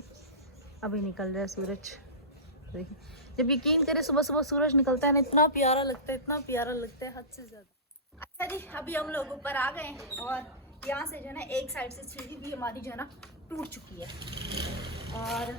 देखें अभी निकल रहा है सूरज। देखिए जब यकीन करें सुबह सुबह सूरज निकलता है ना, इतना प्यारा लगता है, इतना प्यारा लगता है, हद से ज्यादा। अच्छा जी, अभी हम लोग ऊपर आ गए हैं और यहाँ से जो है ना एक साइड से सीढ़ी भी हमारी जो है ना टूट चुकी है। और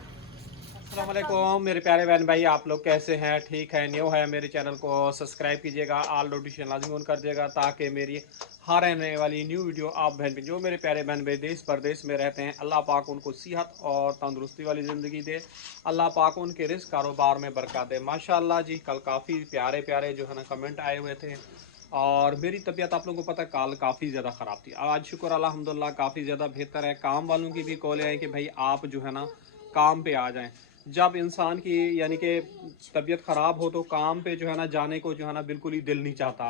अस्सलाम वालेकुम मेरे प्यारे बहन भाई, आप लोग कैसे हैं? ठीक है? न्यू है मेरे चैनल को सब्सक्राइब कीजिएगा, ऑल नोटिफिकेशन लाजमी ऑन कर दिएगा ताकि मेरी हर आने वाली न्यू वीडियो आप बहन भी जो मेरे प्यारे बहन भाई देश परदेश में रहते हैं, अल्लाह पाक उनको सेहत और तंदुरुस्ती वाली ज़िंदगी दे। अल्लाह पाक उनके रिस्क कारोबार में बरकत दे। माशाल्लाह जी, कल काफ़ी प्यारे प्यारे जो है ना कमेंट आए हुए थे और मेरी तबीयत आप लोगों को पता है कल काफ़ी ज़्यादा ख़राब थी। आज शुक्र अल्हम्दुलिल्लाह काफ़ी ज़्यादा बेहतर है। काम वालों की भी कॉलें आई कि भाई आप जो है ना काम पे आ जाएं। जब इंसान की यानी कि तबीयत ख़राब हो तो काम पे जो है ना जाने को जो है ना बिल्कुल ही दिल नहीं चाहता,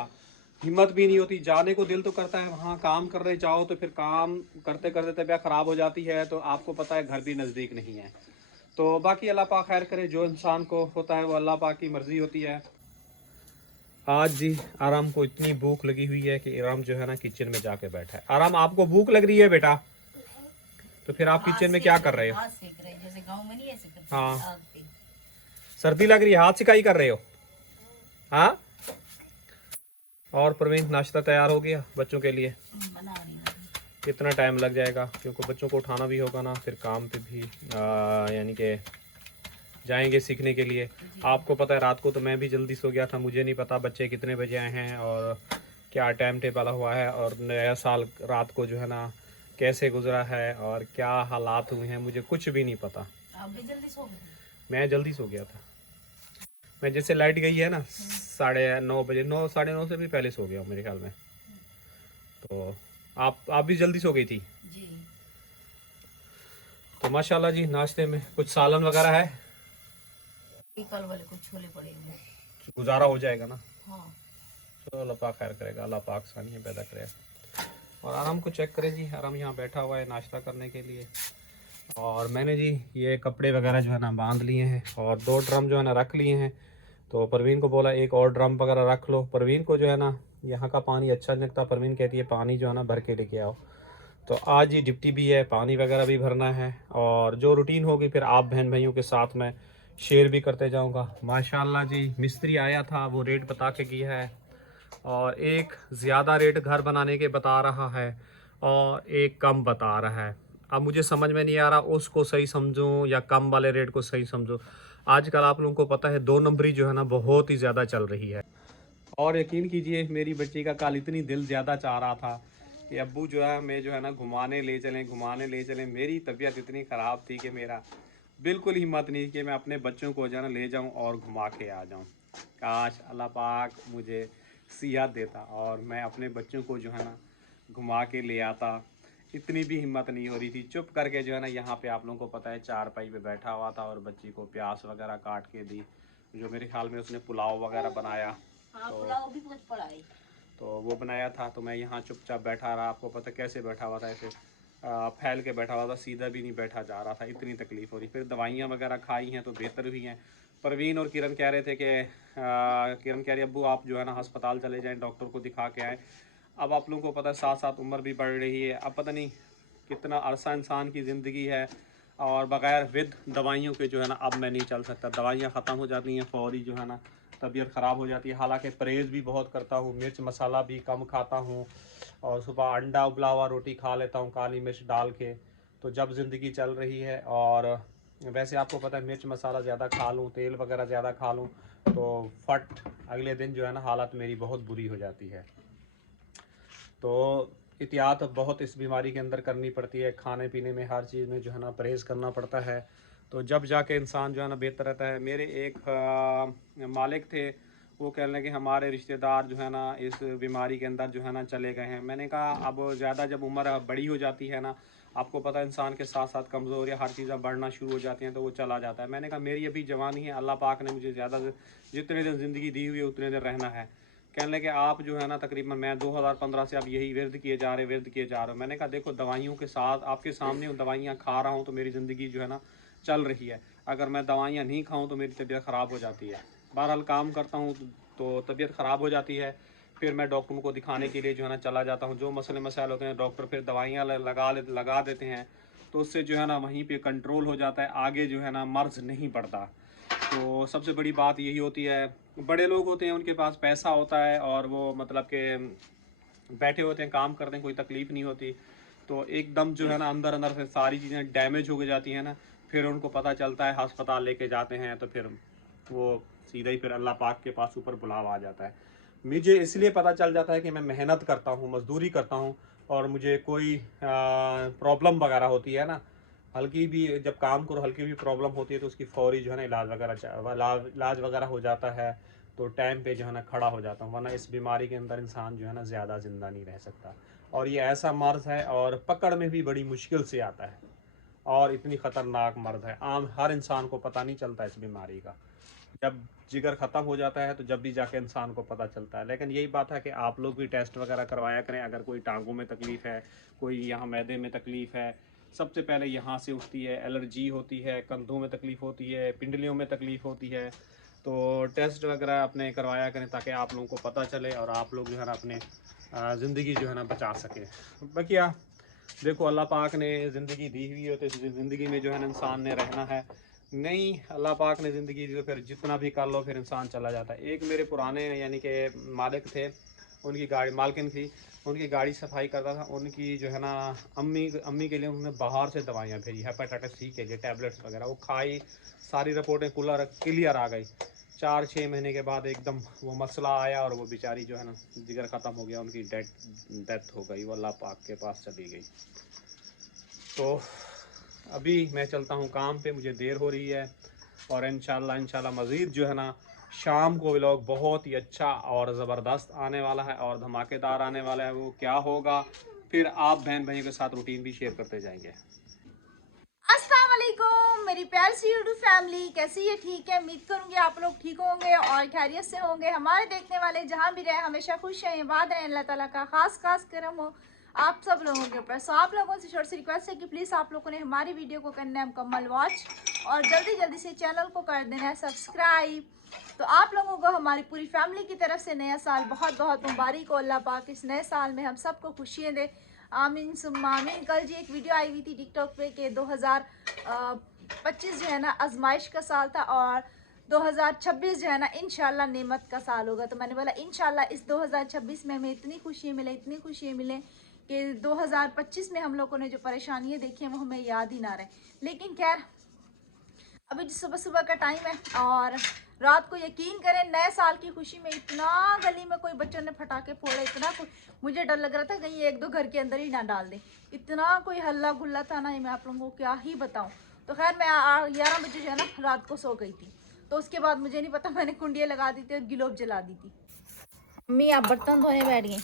हिम्मत भी नहीं होती। जाने को दिल तो करता है, वहाँ काम करने जाओ तो फिर काम करते करते तबीयत ख़राब हो जाती है। तो आपको पता है घर भी नज़दीक नहीं है। तो बाकी अल्लाह पाक खैर करे, जो इंसान को होता है वो अल्लाह पाक की मर्ज़ी होती है। आज जी आराम को इतनी भूख लगी हुई है कि आराम जो है ना किचन में जाके बैठा है। आराम आपको भूख लग रही है बेटा? तो फिर आप किचन में क्या कर रहे हो? हाथ सेक रहे हैं, जैसे गांव में नहीं ऐसे करते हाँ, आग पे। सर्दी लग रही है, हाथ सिकाई कर रहे हो? हाँ। और प्रवीण नाश्ता तैयार हो गया बच्चों के लिए? बना रही हूँ। कितना टाइम लग जाएगा? क्योंकि बच्चों को उठाना भी होगा ना, फिर काम पे भी यानी कि जाएंगे सीखने के लिए। आपको पता है रात को तो मैं भी जल्दी सो गया था, मुझे नहीं पता बच्चे कितने बजे आए हैं और क्या टाइम टेबल हुआ है और नया साल रात को जो है ना कैसे गुजरा है और क्या हालात हुए हैं, मुझे कुछ भी नहीं पता। आप भी जल्दी सो गए? मैं जल्दी सो गया था। मैं जैसे लाइट गई है ना 9:30 बजे, 9 साढ़े 9 से भी पहले सो गया हूँ मेरे ख्याल में। तो आप भी जल्दी सो गई थी? जी। तो माशाल्लाह जी, नाश्ते में कुछ सालन वगैरह है, कल वाले को छोले पड़े हुए। गुजारा हो जाएगा ना। हाँ। चलो अल्लाह पाक खैर करेगा, अल्लाह पाक सानिया पैदा करेगा। और आराम को चेक करें जी, आराम यहाँ बैठा हुआ है नाश्ता करने के लिए। और मैंने जी ये कपड़े वगैरह जो है ना बांध लिए हैं और 2 ड्रम जो है ना रख लिए हैं। तो परवीन को बोला एक और ड्रम वगैरह रख लो। परवीन को जो है ना यहाँ का पानी अच्छा नहीं लगता, परवीन कहती है पानी जो है ना भर के लेके आओ। तो आज ही डिप्टी भी है, पानी वगैरह भी भरना है और जो रूटीन होगी फिर आप बहन भाइयों के साथ में शेयर भी करते जाऊंगा। माशाल्लाह जी, मिस्त्री आया था, वो रेट बता के गया है और एक ज़्यादा रेट घर बनाने के बता रहा है और एक कम बता रहा है। अब मुझे समझ में नहीं आ रहा उसको सही समझूं या कम वाले रेट को सही समझूं। आजकल आप लोगों को पता है 2 नंबरी जो है ना बहुत ही ज़्यादा चल रही है। और यकीन कीजिए मेरी बच्ची का कल इतनी दिल ज़्यादा चाह रहा था कि अब्बू जो है हमें जो है ना घुमाने ले चलें, घुमाने ले चलें। मेरी तबीयत इतनी ख़राब थी कि मेरा बिल्कुल हिम्मत नहीं कि मैं अपने बच्चों को जो है ना ले जाऊं और घुमा के आ जाऊं। काश अल्लाह पाक मुझे सेहत देता और मैं अपने बच्चों को जो है ना घुमा के ले आता। इतनी भी हिम्मत नहीं हो रही थी। चुप करके जो है ना यहाँ पे आप लोगों को पता है चारपाई पे बैठा हुआ था और बच्ची को प्याज वगैरह काट के दी, जो मेरे ख्याल में उसने पुलाव वगैरह बनाया। हाँ, तो पुलाव भी कुछ पड़ा है। तो वो बनाया था तो मैं यहाँ चुपचाप बैठा रहा। आपको पता कैसे बैठा हुआ था, ऐसे फैल के बैठा हुआ था, सीधा भी नहीं बैठा जा रहा था, इतनी तकलीफ़ हो रही। फिर दवाइयाँ वगैरह खाई हैं तो बेहतर हुई हैं। परवीन और किरण कह रहे थे कि किरण कह रही अब्बू आप जो है ना अस्पताल चले जाएं, डॉक्टर को दिखा के आएँ। अब आप लोगों को पता है साथ साथ उम्र भी बढ़ रही है। अब पता नहीं कितना अरसा इंसान की ज़िंदगी है और बग़ैर विद दवाइयों के जो है ना अब मैं नहीं चल सकता। दवाइयाँ ख़त्म हो जाती हैं फौरी जो है ना तबीयत ख़राब हो जाती है। हालांकि परहेज़ भी बहुत करता हूँ, मिर्च मसाला भी कम खाता हूँ और सुबह अंडा उबला हुआ रोटी खा लेता हूँ काली मिर्च डाल के। तो जब ज़िंदगी चल रही है और वैसे आपको पता है मिर्च मसाला ज़्यादा खा लूँ, तेल वगैरह ज़्यादा खा लूँ तो फट अगले दिन जो है ना हालत मेरी बहुत बुरी हो जाती है। तो एहतियात बहुत इस बीमारी के अंदर करनी पड़ती है, खाने पीने में हर चीज़ में जो है ना परहेज़ करना पड़ता है। तो जब जाके इंसान जो है ना बेहतर रहता है। मेरे एक मालिक थे, वो कहने लगे हमारे रिश्तेदार जो है ना इस बीमारी के अंदर जो है ना चले गए हैं। मैंने कहा अब ज़्यादा जब उम्र बड़ी हो जाती है ना, आपको पता है इंसान के साथ साथ कमज़ोर या हर चीज़ें बढ़ना शुरू हो जाती हैं तो वो चला जाता है। मैंने कहा मेरी अभी जवानी है, अल्लाह पाक ने मुझे ज़्यादा जितने दिन ज़िंदगी दी हुई है उतने दिन रहना है। कहने लगे आप जो है ना तकरीबन मैं 2015 से अब यही विर्द किए जा रहे हो। मैंने कहा देखो दवाइयों के साथ आपके सामने दवाइयाँ खा रहा हूँ तो मेरी ज़िंदगी जो है ना चल रही है। अगर मैं दवाइयाँ नहीं खाऊँ तो मेरी तबीयत ख़राब हो जाती है। बहरहाल काम करता हूँ तो तबीयत ख़राब हो जाती है। फिर मैं डॉक्टरों को दिखाने के लिए जो है ना चला जाता हूँ। जो मसले मसाइल होते हैं डॉक्टर फिर दवाइयाँ लगा देते हैं तो उससे जो है ना वहीं पे कंट्रोल हो जाता है, आगे जो है ना मर्ज नहीं बढ़ता। तो सबसे बड़ी बात यही होती है, बड़े लोग होते हैं उनके पास पैसा होता है और वो मतलब कि बैठे होते हैं, काम करते हैं, कोई तकलीफ़ नहीं होती। तो एकदम जो है ना अंदर अंदर से सारी चीज़ें डैमेज हो गई जाती हैं ना, फिर उनको पता चलता है, अस्पताल लेके जाते हैं, तो फिर वो सीधा ही फिर अल्लाह पाक के पास ऊपर बुलावा आ जाता है। मुझे इसलिए पता चल जाता है कि मैं मेहनत करता हूँ, मजदूरी करता हूँ, और मुझे कोई प्रॉब्लम वगैरह होती है ना, हल्की भी जब काम करो हल्की भी प्रॉब्लम होती है तो उसकी फौरी जो है ना इलाज वगैरह हो जाता है, तो टाइम पे जो है ना खड़ा हो जाता हूँ। वरना इस बीमारी के अंदर इंसान जो है ना ज़्यादा ज़िंदा नहीं रह सकता। और ये ऐसा मर्ज़ है और पकड़ में भी बड़ी मुश्किल से आता है, और इतनी ख़तरनाक मर्ज़ है, आम हर इंसान को पता नहीं चलता इस बीमारी का। जब जिगर ख़त्म हो जाता है तो जब भी जाके इंसान को पता चलता है। लेकिन यही बात है कि आप लोग भी टेस्ट वगैरह करवाया करें। अगर कोई टांगों में तकलीफ़ है, कोई यहाँ मैदे में तकलीफ़ है, सबसे पहले यहाँ से उठती है, एलर्जी होती है, कंधों में तकलीफ़ होती है, पिंडलियों में तकलीफ़ होती है, तो टेस्ट वगैरह अपने करवाया करें ताकि आप लोगों को पता चले और आप लोग जो है ना अपने ज़िंदगी जो है ना बचा सकें। बाकी देखो अल्लाह पाक ने ज़िंदगी दी हुई है तो इस ज़िंदगी में जो है ना इंसान ने रहना है। नहीं अल्लाह पाक ने ज़िंदगी दी तो फिर जितना भी कर लो फिर इंसान चला जाता है। एक मेरे पुराने यानी कि मालिक थे, उनकी गाड़ी मालकिन थी, उनकी गाड़ी सफाई करता था, उनकी जो है ना अम्मी के लिए उन्होंने बाहर से दवाइयाँ भेजी हेपेटाइटिस सी के लिए, टैबलेट्स वगैरह वो खाई, सारी रिपोर्टें क्लियर आ गई। 4-6 महीने के बाद एकदम वो मसला आया और वो बेचारी जो है ना जिगर ख़त्म हो गया, उनकी डेथ हो गई, वो अल्लाह पाक के पास चली गई। तो अभी मैं चलता हूँ काम पे, मुझे देर हो रही है, और इंशाल्लाह मज़ीद जो है ना शाम को व्लॉग बहुत ही अच्छा और ज़बरदस्त आने वाला है और धमाकेदार आने वाला है। वो क्या होगा फिर आप बहन भाइयों के साथ रूटीन भी शेयर करते जाएंगे। अस्सलाम वालेकुम मेरी प्यारी सी यूट्यूब फैमिली, कैसी है? ठीक है, उम्मीद करूंगी आप लोग ठीक होंगे और खैरियत से होंगे। हमारे देखने वाले जहां भी रहे हमेशा खुश रहें, इबाद रहें, अल्लाह ताला का खास करम हो आप सब लोगों के ऊपर। सो आप लोगों से छोटी सी रिक्वेस्ट है कि प्लीज़ आप लोगों ने हमारी वीडियो को करना है मुकम्मल वॉच और जल्दी से चैनल को कर देना है सब्सक्राइब। तो आप लोगों को हमारी पूरी फैमिली की तरफ से नया साल बहुत मुबारक हो। अल्लाह पाक इस नए साल में हम सबको खुशियाँ दे, आमीन सुम्मा आमीन। कल जी एक वीडियो आई हुई थी टिकटॉक पे कि 2025 जो है ना आजमाइश का साल था और 2026 जो है ना इंशाल्लाह नेमत का साल होगा। तो मैंने बोला इंशाल्लाह इस 2026 में हमें इतनी खुशियाँ मिले कि 2025 में हम लोगों ने जो परेशानियाँ देखी हैं वो हमें याद ही ना रहे। लेकिन खैर अभी सुबह का टाइम है और रात को यकीन करें नए साल की खुशी में इतना गली में कोई बच्चों ने पटाखे फोड़े, इतना मुझे डर लग रहा था कहीं 1-2 घर के अंदर ही ना डाल दें, इतना कोई हल्ला गुल्ला था ना, मैं आप लोगों को क्या ही बताऊं। तो खैर मैं 11 बजे जो है ना रात को सो गई थी, तो उसके बाद मुझे नहीं पता मैंने कुंडियाँ लगा दी थी और गिलोब जला दी थी। अम्मी आप बर्तन धोने बैठ गए।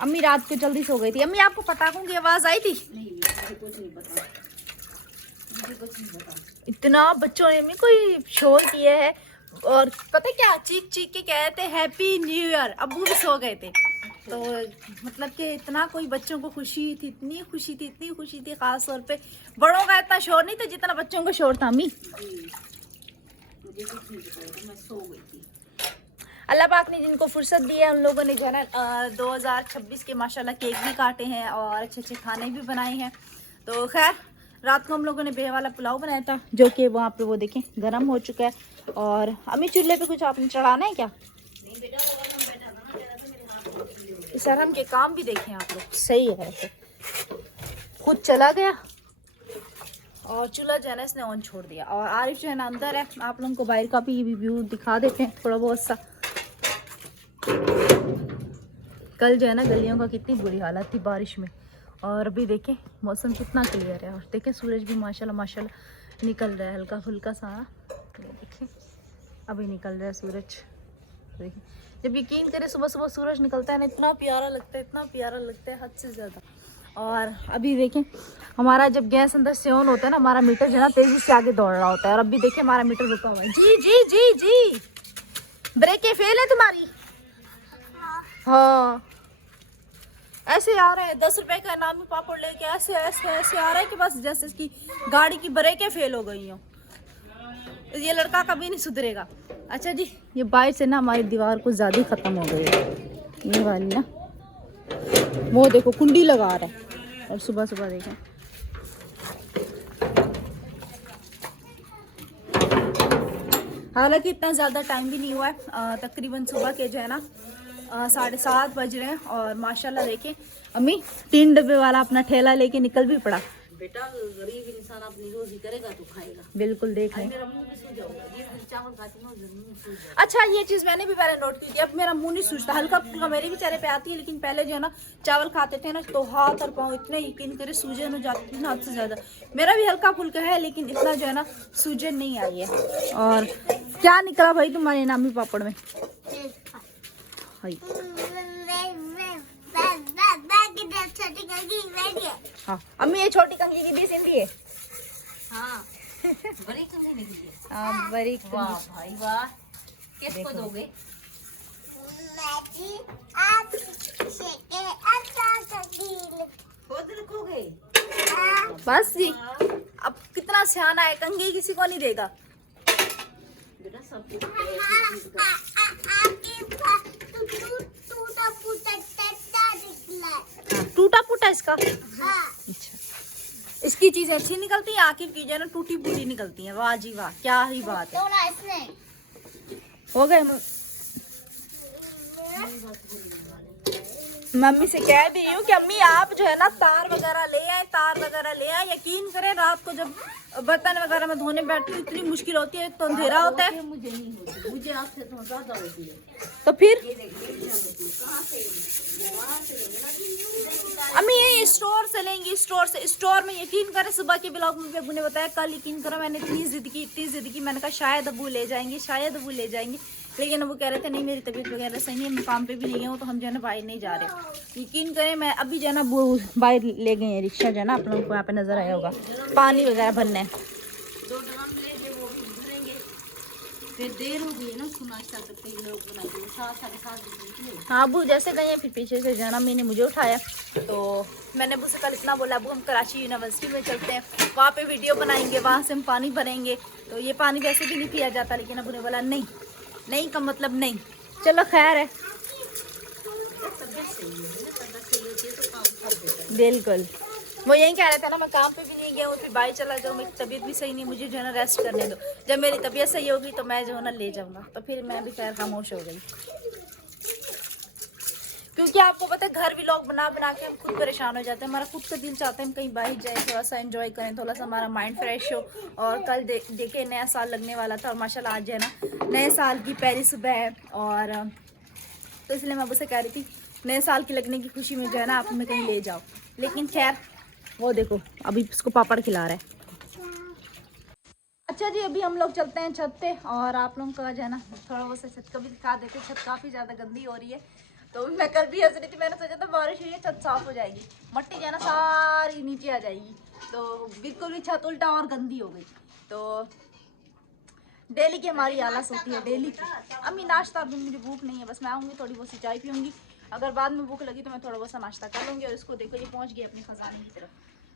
अम्मी रात को जल्दी सो गई थी। अम्मी आपको पटाखों की आवाज आई थी? नहीं, कुछ नहीं पता। इतना बच्चों ने अम्मी कोई शोर किया है और पता क्या चीख के कह रहे थे हैप्पी न्यू ईयर। अब्बू भी सो गए थे, तो मतलब कि इतना कोई बच्चों को खुशी थी, इतनी खुशी थी खास तौर पे। बड़ों का इतना शोर नहीं था जितना बच्चों का शोर था। अम्मी मुझे कुछ नहीं पता, मैं सो गई थी। अल्लाह पाक ने जिनको फुर्सत दी है उन लोगों ने जो है ना 2026 के माशाल्लाह केक भी काटे हैं और अच्छे खाने भी बनाए हैं। तो खैर रात को हम लोगों ने बेह वाला पुलाव बनाया था जो कि वहाँ पे वो देखें गर्म हो चुका है। और अम्मी चूल्हे पे कुछ आपने चढ़ाना है क्या? इस सरहम के काम भी देखें आप लोग, सही है ऐसे खुद चला गया और चूल्हा जो है ना इसने ऑन छोड़ दिया। और आरिफ जो है ना अंदर है, आप लोगों को बाहर का भी व्यू दिखा देते हैं थोड़ा बहुत सा। कल जो है ना गलियों का कितनी बुरी हालत थी बारिश में, और अभी देखें मौसम कितना क्लियर है और देखें सूरज भी माशाल्लाह निकल रहा है हल्का फुल्का सा। देखें अभी निकल रहा है सूरज। देखें जब यकीन करें सुबह सूरज निकलता है ना इतना प्यारा लगता है हद से ज़्यादा। और अभी देखें हमारा जब गैस अंदर से ऑन होता है ना हमारा मीटर जो है ना तेज़ी से आगे दौड़ रहा होता है, और अभी देखें हमारा मीटर रुका हुआ है। जी ब्रेकें फेल है तुम्हारी? हाँ ऐसे आ रहा है 10 रुपए का नामी पापड़ लेके ऐसे आ रहा है कि बस जैसे इसकी गाड़ी की ब्रेकें फेल हो गई हो। ये लड़का कभी नहीं सुधरेगा। अच्छा जी ये बाहर से ना हमारी दीवार कुछ ज़्यादा ख़त्म हो गई है, ये वाली ना वो देखो कुंडी लगा रहा है और सुबह सुबह देखें। हालांकि इतना ज़्यादा टाइम भी नहीं हुआ है, तकरीबन सुबह के जो है ना 7:30 बज रहे हैं। और माशाल्लाह देखें अम्मी 3 डब्बे वाला अपना ठेला लेके निकल भी पड़ा। बेटा गरीब इंसान अपनी रोजी करेगा तो खाएगा। बिल्कुल देख लें। मेरा मुंह भी सूज जाऊंगा, जिस दिन चावल खाती हूँ उस दिन मुंह सूज जाता अच्छा ये चीज़ मैंने भी पहले नोट की थी, अब मेरा मुंह नहीं सूझता, हल्का फुल्का मेरे भी चेहरे पे आती है, लेकिन पहले जो है ना चावल खाते थे ना तो हाथ और पाँव इतने यकीन करे सूजन हो जाती थी ना, हद से ज़्यादा। मेरा भी हल्का फुल्का है लेकिन इतना जो है ना सूजन नहीं आई है। और क्या निकला भाई तुम्हारे इनामी पापड़ में? हाय हाँ अम्मी ये छोटी कंघी की भी सिंधी है। हाँ बड़ी कंघी निकली है। हाँ बड़ी वाह भाई वाह, किसको दोगे? खुद रखोगे? बस जी, अब कितना सियाना है, कंघी किसी को नहीं देगा। बेटा सब कुछ ऐसी चीज का टूटा फूटा इसका। अच्छा इसकी चीजें अच्छी निकलती है, आखिर की जो है ना टूटी फूटी निकलती है। वाह जी वाह, क्या ही बात है। हो गए मम्मी से कह भी रही हूँ कि अम्मी आप जो है ना तार वगैरह ले आए। यकीन करें रात को जब बर्तन वगैरह में धोने बैठती हूँ इतनी मुश्किल होती है, तो अंधेरा होता है। मुझे नहीं होती, मुझे आपसे तो ज्यादा होती है। तो फिर अम्मी ये स्टोर से लेंगी, स्टोर में यकीन करें सुबह के ब्लॉग में अबू ने बताया, कल यकीन करो मैंने इतनी जिद की, मैंने कहा शायद अबू ले जाएंगे, लेकिन वो कह रहे थे नहीं मेरी तबीयत वगैरह सही नहीं है, मैं काम पे भी नहीं हूँ, तो हम जो है ना बाहर नहीं जा रहे। यकीन करें मैं अभी जो है ना वो बाहर ले गए हैं, रिक्शा जो है ना आप लोगों को यहाँ पे नजर आया होगा, पानी वगैरह भरना है। 2 ड्रम ले वो भी भरेंगे, फिर देर हो गई है ना उसको नाश्ता करते ही, लोग बनाएंगे 7-7:30 बजे। हाँ अबू जैसे गए हैं फिर पीछे से जो है ना मैंने मुझे उठाया, तो मैंने अबू से कल इतना बोला अबू हम कराची यूनिवर्सिटी में चलते हैं, वहाँ पे वीडियो बनाएंगे, वहाँ से हम पानी भरेंगे। तो ये पानी वैसे भी नहीं पिया जाता, लेकिन अबू ने बोला नहीं का मतलब नहीं। चलो खैर है, बिल्कुल वो यही कह रहे थे ना मैं काम पे भी नहीं गया हूँ, फिर बाहर चला जाऊँ, मेरी तबीयत भी सही नहीं, मुझे जो है ना रेस्ट करने दो, जब मेरी तबीयत सही होगी तो मैं जो है ना ले जाऊँगा। तो फिर मैं भी खैर खामोश हो गई, क्योंकि आपको पता है घर व्लॉग बना के हम खुद परेशान हो जाते हैं। हमारा खुद का दिल चाहता है हम कहीं बाहर जाए, थोड़ा सा एंजॉय करें, थोड़ा सा हमारा माइंड फ्रेश हो। और कल देखे नया साल लगने वाला था और माशाल्लाह आज है ना नए साल की पहली सुबह है, और तो इसलिए मैं आपसे कह रही थी नए साल की लगने की खुशी में जो है ना आप हमें कहीं ले जाओ। लेकिन खैर वो देखो अभी इसको पापड़ खिला रहा है। अच्छा जी अभी हम लोग चलते हैं छत पे, और आप लोगों का जो है ना थोड़ा बहुत छत का भी दिखा देते। छत काफ़ी ज़्यादा गंदी हो रही है, तो मैं कल भी हंस रही थी, मैंने सोचा था बारिश हुई है छत साफ हो जाएगी, मट्टी जो है ना सारी नीचे आ जाएगी, तो बिल्कुल भी छत उल्टा और गंदी हो गई। तो डेली की हमारी आलस होती है, डेली की। अम्मी नाश्ता दूँ, मुझे भूख नहीं है, बस मैं आऊँगी थोड़ी बहुत सी चाय पीऊँगी, अगर बाद में भूख लगी तो मैं थोड़ा बहुत सा नाश्ता कर लूँगी। और इसको देखो ये पहुँच गई अपनी खजाने की तरफ,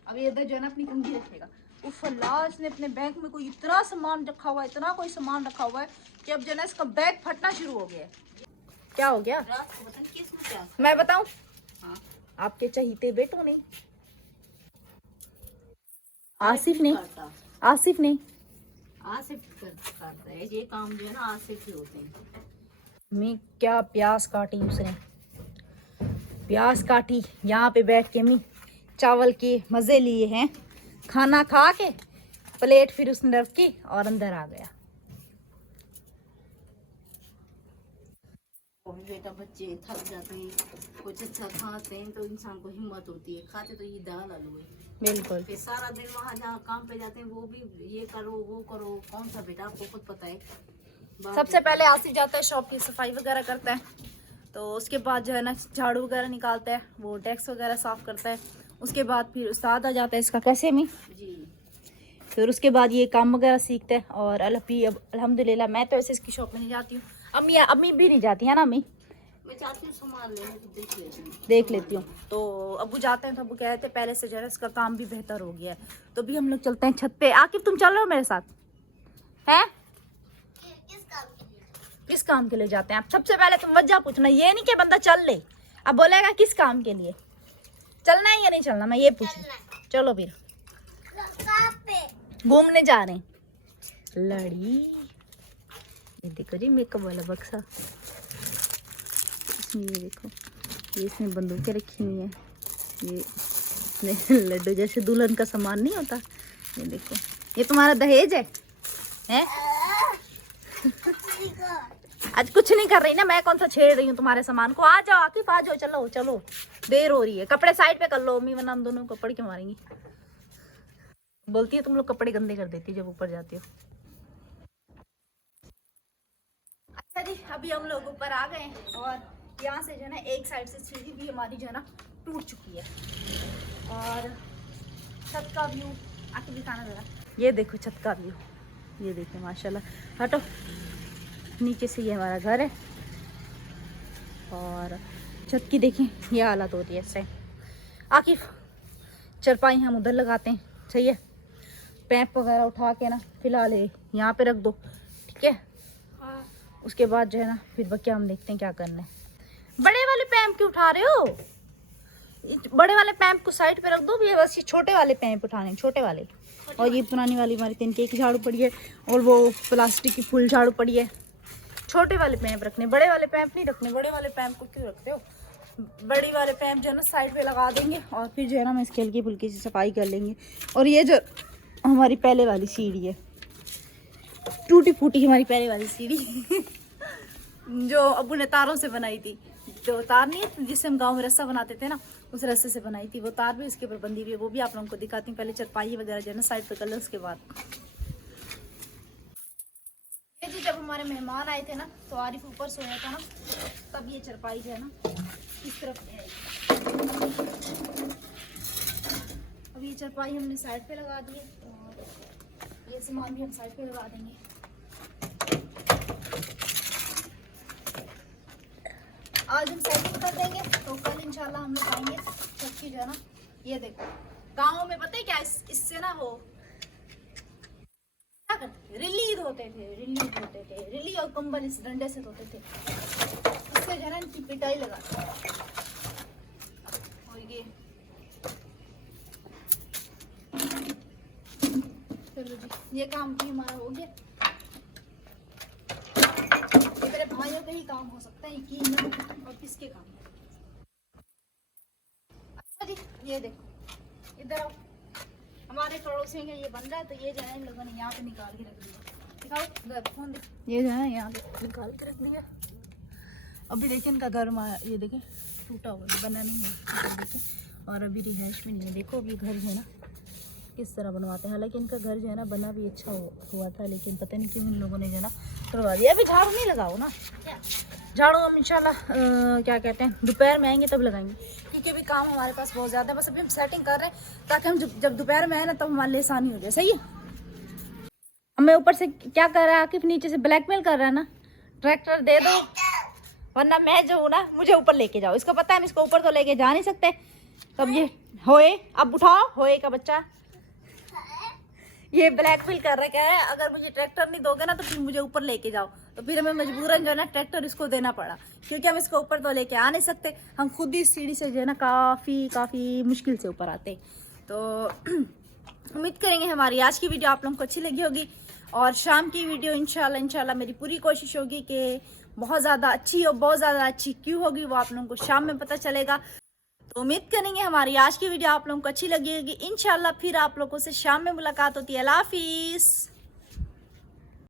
अब ये इधर जो है ना अपनी कंघी रखेगा। उफ अल्लाह, इसने अपने बैग में कोई इतना सामान रखा हुआ है, इतना कोई सामान रखा हुआ है कि अब जो है ना इसका बैग फटना शुरू हो गया है। क्या हो गया मैं बताऊं? हाँ। आपके चहीते बेटों ने, आसिफ ने करता है ये काम, जो है ना आसिफ ही होते हैं। मैं क्या प्याज काटी उसने, प्याज काटी यहाँ पे बैठ के मैं चावल के मज़े लिए हैं, खाना खा के प्लेट फिर उसने रखी और अंदर आ गया। बेटा बच्चे थक जाते हैं, कुछ अच्छा खाते हैं तो इंसान को हिम्मत होती है, खाते तो ये दाल आलू है। बिल्कुल। फिर सारा दिन वहाँ जहाँ काम पे जाते हैं वो भी ये करो वो करो, कौन सा बेटा आपको खुद पता है। सबसे पहले आसिफ जाता है शॉप की सफाई वगैरह करता है, तो उसके बाद जो है ना झाड़ू वगैरह निकालता है, वो डेस्क वगैरह साफ करता है। उसके बाद फिर उस्ताद आ जाता है इसका कैसे में जी, फिर उसके बाद ये काम वगैरह सीखता है। और अल्हम्दुलिल्लाह मैं तो ऐसे इसकी शॉप में नहीं जाती हूँ, अम्मी भी नहीं जाती है ना, अम्मी मैं चाहती हूँ सामान लेने तो देख लेती हूँ। तो अबू जाते हैं तो अबू कहते हैं पहले से जो है इसका काम भी बेहतर हो गया है। तो भी हम लोग चलते हैं छत पे। आकिब तुम चल रहे हो मेरे साथ? हैं किस काम के लिए जाते हैं आप? सबसे पहले तुम वजह पूछना, ये नहीं कि बंदा चल ले, अब बोलेगा किस काम के लिए, चलना है या नहीं चलना, मैं ये पूछ रही हूँ। चलो फिर घूमने जा रहे हैं। लड़ी, ये देखो जी मेकअप वाला बक्सा, इसमें ये देखो, ये इसमें बंदूकें रखी हुई हैं, ये लड्डू जैसे दुल्हन का सामान नहीं होता, ये देखो, ये तुम्हारा दहेज है? आज कुछ नहीं कर रही ना मैं, कौन सा छेड़ रही हूँ तुम्हारे सामान को। आ जाओ आकिफ, आ जाओ, चलो चलो, देर हो रही है। कपड़े साइड पे कर लो अम्मी, वरना हम दोनों को पकड़ के मारेंगी। बोलती है तुम लोग कपड़े गंदे कर देती जब ऊपर जाती हो। अच्छा जी, अभी हम लोग ऊपर आ गए और यहाँ से जो है ना एक साइड से सीढ़ी भी हमारी जो है ना टूट चुकी है। और छत का व्यू आके दिखाना जरा, ये देखो छत का व्यू, ये देखो माशाल्लाह। हटो, नीचे से ये हमारा घर है और छत की देखें ये हालत होती है इस टाइम। आकिफ चरपाई हम उधर लगाते हैं, सही है? पैप वगैरह उठा के ना फिलहाल यहाँ पे रख दो, ठीक है? हाँ। उसके बाद जो है ना फिर बच्चे हम देखते हैं क्या करना है। बड़े वाले पैप क्यों उठा रहे हो? बड़े वाले पैप को साइड पे रख दो, ये बस ये छोटे वाले पैप उठाने, छोटे वाले। और ये पुरानी वाली हमारी 3 की झाड़ू पड़ी है और वो प्लास्टिक की फुल झाड़ू पड़ी है। छोटे वाले पैप रखने, बड़े वाले पैप नहीं रखने। बड़े वाले पैप को क्यों रखते हो? बड़ी वाले पैप जो है ना साइड पे लगा देंगे और फिर जो है ना हम इसकी हल्की फुल्की सी सफाई कर लेंगे। और ये जो हमारी पहले वाली सीढ़ी है, टूटी फूटी हमारी पहले वाली सीढ़ी जो अबू ने तारों से बनाई थी, जो तार नहीं है जिससे हम गाँव में रस्सा बनाते थे ना, उस रस्से से बनाई थी। वो तार भी उसके ऊपर बंधी हुई है, वो भी आप लोगों को दिखाती हूँ। पहले चरपाई वगैरह जो है ना साइड पे कर लो, उसके बाद ये जी जब हमारे मेहमान आए थे ना तो आरिफ ऊपर सोया था ना, तब ये चरपाई जो है ना इस तरफ है। अब ये चरपाई हमने साइड पे लगा दी है और ये सामान भी हम साइड पे लगा देंगे। आज हम सेटिंग कर देंगे तो कल इंशाल्लाह हम लोग आएंगे छत की जो है ना। ये देखो गाँव में पता है क्या, इससे ना वो क्या करते थे, रिलीज होते थे, रिली और कंबल इस डंडे से धोते थे। इससे जो है ना इनकी पिटाई लगाते हैं। और चलो जी ये काम भी हमारा हो गया। ये मेरे भाइयों के ही काम हो सकता है कि ना, और किसके काम। अच्छा जी ये देखो, इधर आओ, हमारे पड़ोसियों का ये बन रहा है तो ये जो है इन लोगों ने यहाँ पे निकाल के रख दिया। दिखाओ फोन दे, ये जो है यहाँ पे निकाल के रख दिया। अभी देखिए इनका घर ये देखें टूटा हुआ, बना नहीं है देखें, और अभी रिहाइश भी नहीं है। देखो अभी घर जो है ना किस तरह बनवाते हैं। हालांकि इनका घर जो है ना बना भी अच्छा हुआ था, लेकिन पता नहीं क्यों इन लोगों ने जो है ना करवा दिया। अभी झाड़ू नहीं लगाओ ना, झाड़ू हम इंशाल्लाह क्या कहते हैं दोपहर में आएंगे तब लगाएंगे, क्योंकि अभी काम हमारे पास बहुत ज़्यादा है। बस अभी हम सेटिंग कर रहे हैं ताकि हम जब दोपहर में आए ना तब हमारे लिए आसानी हो जाए। सही है? हमें ऊपर से क्या कर रहा है आकिफ, नीचे से ब्लैकमेल कर रहा है ना, ट्रैक्टर दे दो वरना मैं जो हूँ ना मुझे ऊपर लेके जाओ। इसको पता है हम इसको ऊपर तो लेके जा नहीं सकते। तब ये होए, अब उठाओ होए का बच्चा, ये ब्लैकमेल कर रहा है, कह रहा है अगर मुझे ट्रैक्टर नहीं दोगे ना तो फिर मुझे ऊपर लेके जाओ। तो फिर हमें मजबूरन जो है ना ट्रैक्टर इसको देना पड़ा, क्योंकि हम इसको ऊपर तो लेके आ नहीं सकते। हम खुद ही इस सीढ़ी से जो है ना काफ़ी मुश्किल से ऊपर आते। तो उम्मीद करेंगे हमारी आज की वीडियो आप लोगों को अच्छी लगी होगी, और शाम की वीडियो इंशाल्लाह मेरी पूरी कोशिश होगी कि बहुत ज़्यादा अच्छी हो। बहुत ज़्यादा अच्छी क्यों होगी वो आप लोगों को शाम में पता चलेगा। तो उम्मीद करेंगे हमारी आज की वीडियो आप लोगों को अच्छी लगी होगी। इंशाल्लाह फिर आप लोगों से शाम में मुलाकात होती है। अल्लाह हाफिज़।